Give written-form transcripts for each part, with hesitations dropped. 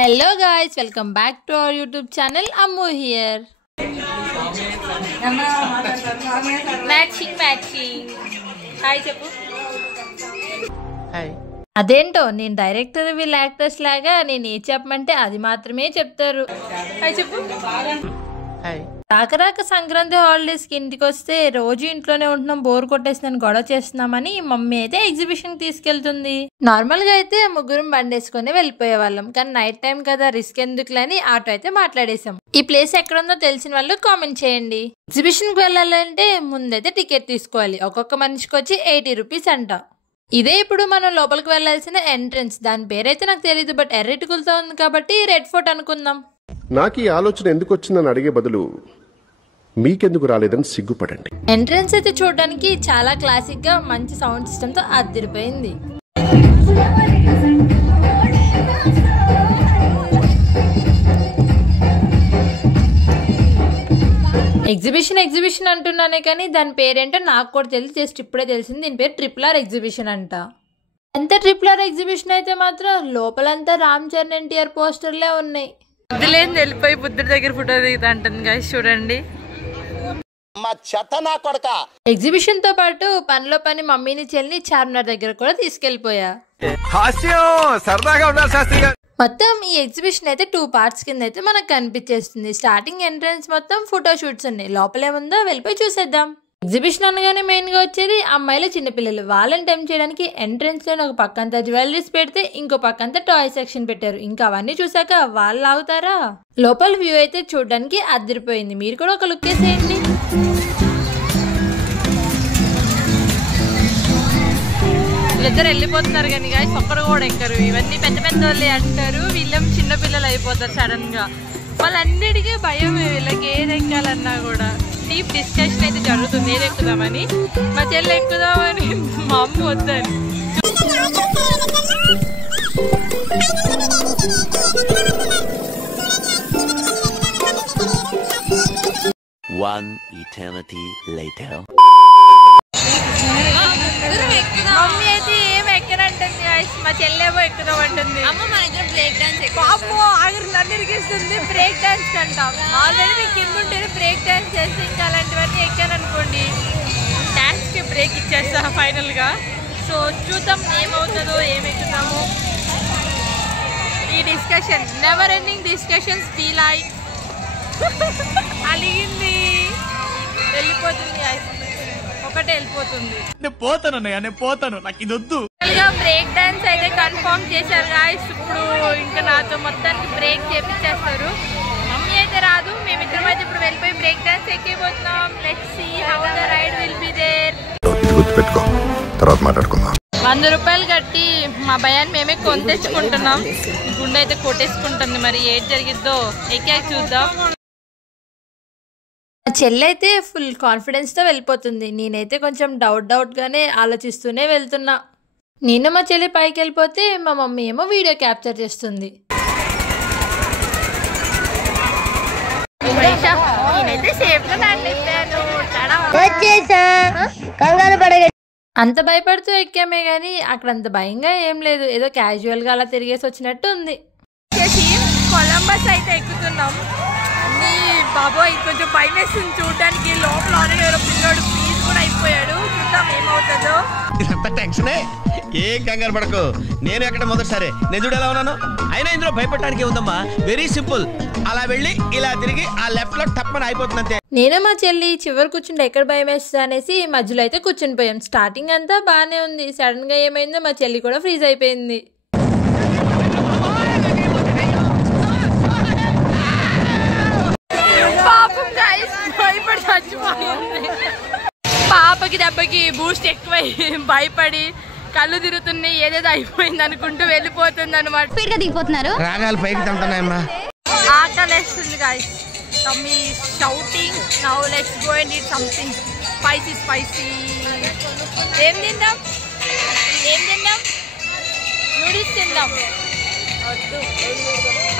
Hello guys, welcome back to our YouTube channel. Ammu here. Matching. Hi చెప్పు. Hi. అదేంటో నేను director వీళ్ళ actors లాగా నేను ఏ చెప్పమంటే అది మాత్రమే చెప్తారు. హాయ్ చెప్పు. హాయ్. రాక సంక్రాంతి హాలిడేస్ కి ఇంటికి వస్తే రోజు ఇంట్లోనే ఉంటున్నాం, బోర్ కొట్టేసిందని గొడవ చేస్తున్నామని మమ్మీ అయితే ఎగ్జిబిషన్ తీసుకెళ్తుంది. నార్మల్ గా అయితే ముగ్గురం బండేసుకుని వెళ్ళిపోయే వాళ్ళం, కానీ నైట్ టైం కదా రిస్క్ ఎందుకులని ఆటో అయితే మాట్లాడేసాం. ఈ ప్లేస్ ఎక్కడుందో తెలిసిన వాళ్ళు కామెంట్ చేయండి. ఎగ్జిబిషన్ కి వెళ్ళాలంటే ముందైతే టికెట్ తీసుకోవాలి. ఒక్కొక్క మనిషికి వచ్చి 80 రూపీస్ అంట. ఇదే ఇప్పుడు మనం లోపలికి వెళ్లాల్సిన ఎంట్రన్స్. దాని పేరైతే నాకు తెలియదు, బట్ ఎర్రిటికులతో ఉంది కాబట్టి రెడ్ ఫోర్ట్ అనుకుందాం. నాకు ఈ ఆలోచన ఎందుకు వచ్చిందని అడిగే బదులు మీకెందుకు రాలేదని సిగ్గుపడండి. ఎంట్రన్స్ అయితే చూడడానికి చాలా క్లాసిక్ గా మంచి సౌండ్ సిస్టమ్ తో అదిరిపోయింది. ఎగ్జిబిషన్ అంటున్నానే కానీ దాని పేరేంటో నాకు కూడా తెలిసి జస్ట్ ఇప్పుడే తెలిసింది. దీని పేరు RRR ఎగ్జిబిషన్ అంట. ఎంత RRR ఎగ్జిబిషన్ అయితే మాత్రం లోపలంతా రామ్ చరణ్ ఎన్టీఆర్ పోస్టర్లే ఉన్నాయి. బుద్ధులేని వెళ్ళిపోయి బుద్ధుడి దగ్గర ఫోటో దిగుతా అంటుంది గాయ్స్, చూడండి. ఎగ్జిబిషన్ తో పాటు పనిలో పని మమ్మీని చెల్లిని చార్మినార్ దగ్గర కూడా తీసుకెళ్లిపోయా. మొత్తం ఈ ఎగ్జిబిషన్ అయితే 2 పార్ట్స్ కింద అయితే మనకు కనిపించేస్తుంది. స్టార్టింగ్ ఎంట్రన్స్ మొత్తం ఫోటో షూట్స్ ఉన్నాయి. లోపలేముందో వెళ్ళిపోయి చూసేద్దాం. ఎగ్జిబిషన్ అనగానే మెయిన్ గా వచ్చేది అమ్మాయిలు చిన్నపిల్లలు. వాళ్ళని టైం చేయడానికి ఎంట్రన్స్ లో ఒక పక్కంతా జ్యువెలరీస్ పెడితే ఇంకో పక్కంతా టాయ్ సెక్షన్ పెట్టారు. ఇంకా అవన్నీ చూసాక వాళ్ళు ఆగుతారా? లోపల వ్యూ అయితే చూడడానికి అదిరిపోయింది. మీరు కూడా ఒక లుక్ వేసేయండి. వీళ్ళిద్దరు వెళ్ళిపోతున్నారు కానీ గాయ్స్ ఒక్కడు కూడా ఎక్కరు. ఇవన్నీ పెద్ద పెద్ద వాళ్ళే అంటారు, వీళ్ళం చిన్నపిల్లలు అయిపోతారు సడన్ గా. వాళ్ళన్నిటికీ భయం, వీళ్ళకి ఏది ఎక్కాలన్నా కూడా. డీప్ డిస్కషన్ అయితే జరుగుతుంది ఏది ఎక్కుదామని. మా చెల్లి ఎక్కుదామని మా అమ్మ వద్దని. మమ్మీ అయితే ఏం ఎక్కనంటుంది, మా చెల్లేమో ఎక్కుదామంటుంది. అమ్మ మన ఇద్దరు బ్రేక్ డాన్స్ నన్ను ఇరిగిస్తుంది. బ్రేక్ డాన్స్ అంటాం. ఆల్రెడీ మీకు కింద ఉంటేనే బ్రేక్ డాన్స్ చేస్తే ఇంకా అలాంటివన్నీ ఎక్కాననుకోండి డాన్స్ కి బ్రేక్ ఇచ్చేస్తా ఫైనల్ గా. సో చూద్దాం ఏమవుతుందో, ఏం ఎక్కుతామో. ఈ discussion never ending discussions be like. అలిగింది, వెళ్ళిపోతుంది, ఒకటే వెళ్ళిపోతుంది. నేను పోతాను, నాకు ఇది వద్దు. బ్రేక్ డాన్స్ అయితే కన్ఫర్మ్ చేశారు గాయ్స్. ఇప్పుడు ఇంకా నాతో మొత్తానికి బ్రేక్ చేపించేస్తారు. మమ్మీ అయితే రాదు, మేమిద్దరం అయితే ఇప్పుడు వెళ్ళిపోయి బ్రేక్ డాన్స్ ఎక్కిపోతున్నాం. Let's see how the ride will be there. తర్వాత మాట్లాడుకుందాం. 100 రూపాయలు కట్టి మా భయాన్ని మేమే కొని తెచ్చుకుంటున్నాం. గుండె అయితే కొట్టేసుకుంటుంది. మరి ఏం జరిగిద్దో ఎక్కాక చూద్దాం. చెల్లి అయితే ఫుల్ కాన్ఫిడెన్స్ తో వెళ్ళిపోతుంది. నేనైతే కొంచెం డౌట్ గానే ఆలోచిస్తూనే వెళ్తున్నా. నేను మా చెల్లి పైకి వెళ్ళిపోతే మా మమ్మీ ఏమో వీడియో క్యాప్చర్ చేస్తుంది. అంత భయపడుతూ ఎక్కామే గానీ అక్కడ అంత భయంగా ఏం లేదు. ఏదో క్యాజువల్ గా అలా తిరిగేసి వచ్చినట్టు ఉంది. కొలంబస్ అయితే ఎక్కుతున్నాం. బాబోయ్ కొంచెం భయం వేస్తుంది చూడడానికి. లోపల ఆల్రెడీ ఎవరో పిల్లోడు ప్లీజ్ కూడా అయిపోయాడు. చూద్దాం ఏమవుతుందో. టెన్షనే, ఏం కంగారు పడకు. నేను ఎక్కడ మొదటిసారి నేను చూడు ఎలా ఉన్నాను. అయినా ఇందులో భయపడటానికి ఉందమ్మా, వెరీ సింపుల్. అలా వెళ్ళి ఇలా తిరిగి ఆ లెఫ్ట్ లో టప్పని అయిపోతుంది అంతే. నేను మా చెల్లి చివరి కూర్చుంటే ఎక్కడ భయం వేస్తుంది అనేసి మధ్యలో అయితే కూర్చుని పోయాం. స్టార్టింగ్ అంతా బాగానే ఉంది. సడన్ గా ఏమైందో మా చెల్లి కూడా ఫ్రీజ్ అయిపోయింది. పాపకి దెబ్బకి బూస్ట్ ఎక్కువై భయపడి కళ్ళు తిరుగుతున్నాయి, ఏదేదో అయిపోయింది అనుకుంటూ వెళ్ళిపోతుంది అనమాట. ఆకలేస్తుంది guys. Mummy shouting now let's go and eat something spicy. ఏం తిందాం? నూడిల్స్ తిందాం. వద్దు,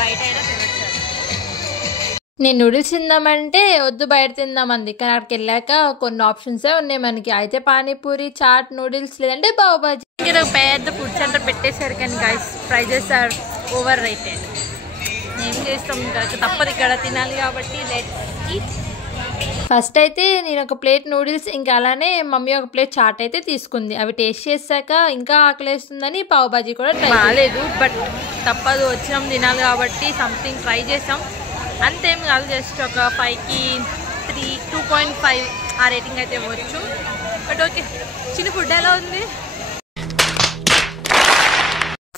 బయట అయినా తినొచ్చు. నేను నూడిల్స్ తిందామంటే వద్దు బయట తిందామంది. కానీ అక్కడికి వెళ్ళాక కొన్ని ఆప్షన్సే ఉన్నాయి మనకి. అయితే పానీపూరి, చాట్, నూడిల్స్ లేదంటే పావ్ బాజీ. పెద్ద ఫుడ్ సెంటర్ పెట్టేశారు కానీ guys prices are overrated. ఏం చేస్తాం, ఇంకా తప్పదు, ఇక్కడ తినాలి కాబట్టి లెట్స్ ఈట్. ఫస్ట్ అయితే నేను ఒక ప్లేట్ నూడిల్స్, ఇంకా అలానే మమ్మీ ఒక ప్లేట్ చాట్ అయితే తీసుకుంది. అవి టేస్ట్ చేశాక ఇంకా ఆకలేస్తుందని పావ్ బాజీ కూడా ట్రై కాలేదు. బట్ తప్పదు, వచ్చినాం తినాలి కాబట్టి సంథింగ్ ట్రై చేసాం. అంతేం కాదు, జస్ట్ ఒక 5కి 2.5 ఆ రేటింగ్ అయితే ఇవ్వచ్చు. But okay. చిన్న ఫుడ్ ఎలా ఉంది?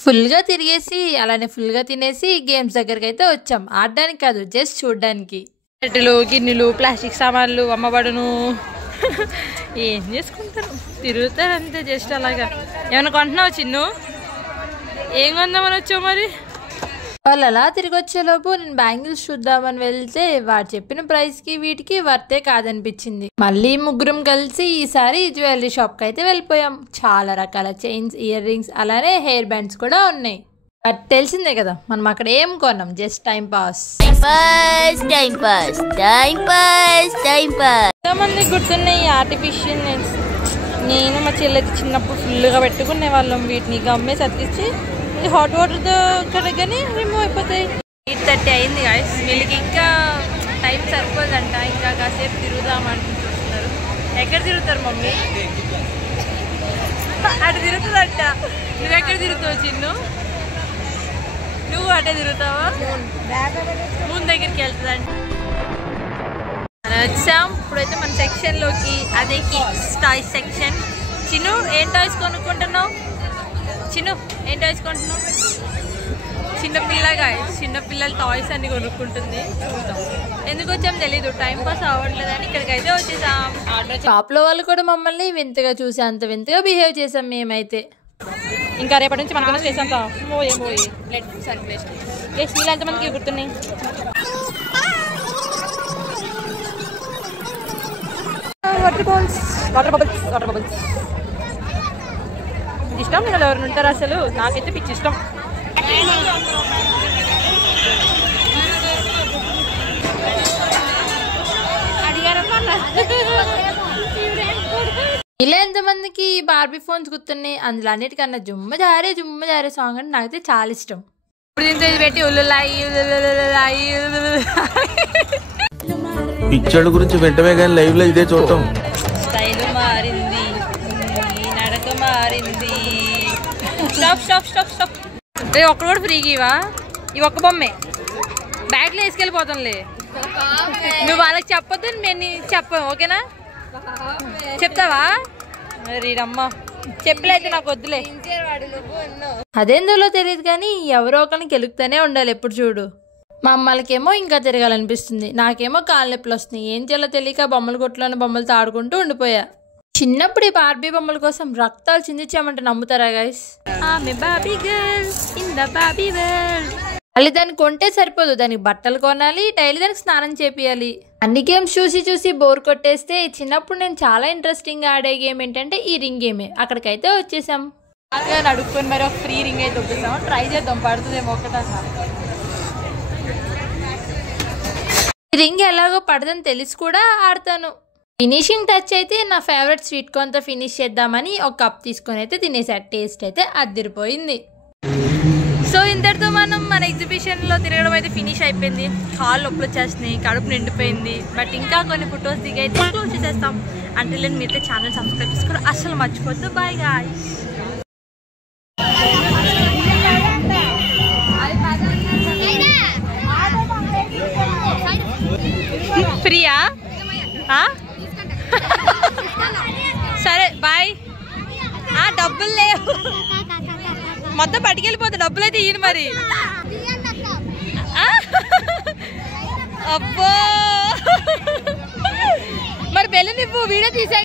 ఫుల్గా తిరిగేసి అలానే ఫుల్గా తినేసి గేమ్స్ దగ్గరికి అయితే వచ్చాం. ఆడడానికి కాదు, జస్ట్ చూడడానికి. చెట్టులు, గిన్నెలు, ప్లాస్టిక్ సామాన్లు, అమ్మబడును ఏం చేసుకుంటారు, తిరుగుతారు అంతే జస్ట్ అలాగా. ఏమైనా కొంటున్నావు చిన్ను? ఏం కొందామని వచ్చావు మరి? వాళ్ళు అలా తిరిగి వచ్చేలోపు నేను బ్యాంగిల్స్ చూద్దామని వెళ్తే వాడు చెప్పిన ప్రైస్కి వీటికి వర్తే కాదనిపించింది. మళ్ళీ ముగ్గురం కలిసి ఈసారి జ్యువెలరీ షాప్కి అయితే వెళ్ళిపోయాం. చాలా రకాల చైన్స్, ఇయర్ రింగ్స్, అలానే హెయిర్ బ్యాండ్స్ కూడా ఉన్నాయి. బట్ తెలిసిందే కదా, మనం అక్కడ ఏం కొన్నాం, జస్ట్ టైం పాస్. ఎంతమంది గుర్తున్నాయి ఆర్టిఫిషియల్ నెయిల్స్? నేను మా చెల్లెకి చిన్నప్పుడు ఫుల్గా పెట్టుకునే వాళ్ళం. వీటిని గమ్మే సర్దిచ్చి హాట్ వాటర్తో కడగని రిమూవ్ అయిపోతాయి. 8:30 అయింది గాయ్స్. వీళ్ళకి ఇంకా టైం సరిపోదంట, ఇంకా కాసేపు తిరుగుదామని చూస్తున్నారు. ఎక్కడ తిరుగుతారు మమ్మీ? అటు తిరుగుతుందంట. నువ్వు ఎక్కడ తిరుగుతావు చిన్ను? నువ్వు అటే తిరుగుతావా? మూన్ దగ్గరికి వెళ్తుందంట. వచ్చాం ఇప్పుడైతే మన సెక్షన్లోకి, అదే కిడ్స్ టాయ్స్ సెక్షన్. చిన్ను ఏం టాయ్స్ కొనుక్కుంటున్నావు? చిన్ను ఏం టాయ్స్ కొంటున్నావు? చిన్నపిల్లగా చిన్నపిల్లల టాయ్స్ అన్ని కొనుక్కుంటుంది. చూద్దాం, ఎందుకు వచ్చాం తెలీదు, టైం పాస్ అవ్వట్లేదని ఇక్కడికైతే వచ్చేసాం. షాప్లో వాళ్ళు కూడా మమ్మల్ని వింతగా చూసి అంత వింతగా బిహేవ్ చేసాం మేమైతే. ఇంకా రేపటి నుంచి మనకు స్టేస్ అంతా మోయే నీళ్ళు ఎంతమందికి గుర్తున్నాయి? వాటర్ బబుల్స్ ఇష్టం. మీరు ఎవరు ఉంటారు అసలు? నాకైతే పిచ్చి ఇష్టం. ఇలా ఎంతమందికి బార్బీ ఫోన్స్ గుర్తున్నాయి? అందులో అన్నిటికన్నా జుమ్మ జారే సాంగ్ అంటే నాకైతే చాలా ఇష్టం. ఇప్పుడు దీంతో ఇది పెట్టి పిక్చర్ల గురించి వెంటనే కానీ లైవ్ లో ఇదే చూడటం. స్టైల్ మారింది, నడక మారింది. స్టాప్. ఒక్క కూడా ఫ్రీగా ఇవా? ఇవి ఒక్క బొమ్మే బ్యాగ్లో వేసుకెళ్ళిపోతాంలే. నువ్వు వాళ్ళకి చెప్పొద్దు, నేను చెప్పాను, ఓకేనా? చెప్తావా? మరి అమ్మ చెప్పలేదు, నాకు వద్దులే. అదేందో తెలియదు కానీ ఎవరో ఒకరిని గెలుపుతూనే ఉండాలి ఎప్పుడు చూడు. మా అమ్మలకేమో ఇంకా తిరగాలనిపిస్తుంది, నాకేమో కాళ్ళ నొప్పులు వస్తున్నాయి. ఏం చేయాలో తెలియక బొమ్మల కొట్లోని బొమ్మలతో ఆడుకుంటూ ఉండిపోయా. చిన్నప్పుడు ఈ బార్బీ బొమ్మల కోసం రక్తాలు చిందించామంటే నమ్ముతారా గైస్? మళ్ళీ దాన్ని కొంటే సరిపోదు, దానికి బట్టలు కొనాలి, డైలీ దానికి స్నానం చేపియాలి. అన్ని గేమ్స్ చూసి బోర్ కొట్టేస్తే చిన్నప్పుడు నేను చాలా ఇంట్రెస్టింగ్ గా ఆడే గేమ్ ఏంటంటే ఈ రింగ్ గేమే. అక్కడికైతే వచ్చేసాం. అడుక్కొని మరి ఒక ఫ్రీ రింగ్ అయితే వచ్చేసాం. ట్రై చేద్దాం, పడుతుందేమో ఒకటా. ఈ రింగ్ ఎలాగో పడదని తెలిసి కూడా ఆడతాను. ఫినిషింగ్ టచ్ అయితే నా ఫేవరెట్ స్వీట్ కార్న్తో ఫినిష్ చేద్దామని ఒక కప్ తీసుకొని అయితే తినేసా. టేస్ట్ అయితే అదిరిపోయింది. సో ఇంతటితో మన ఎగ్జిబిషన్లో తిరగడం అయితే ఫినిష్ అయిపోయింది. కాళ్ళు నొప్పులు వచ్చేసినాయి, కడుపు నిండిపోయింది. బట్ ఇంకా కొన్ని ఫొటోస్ దిగి అయితే క్లోజ్ చేసేస్తాం. అంటే నేను మీతో ఛానల్ సబ్స్క్రైబ్ చేసుకోవడం అసలు మర్చిపోద్దు. Bye guys. ఫ్రీయా? సరే బాయ్. డబ్బులు లేవు, మొత్తం పట్టుకెళ్ళిపోతా. డబ్బులు అయితే ఇయ్యను మరి. అబ్బో మరి బెల్లు నువ్వు వీడియో తీసా.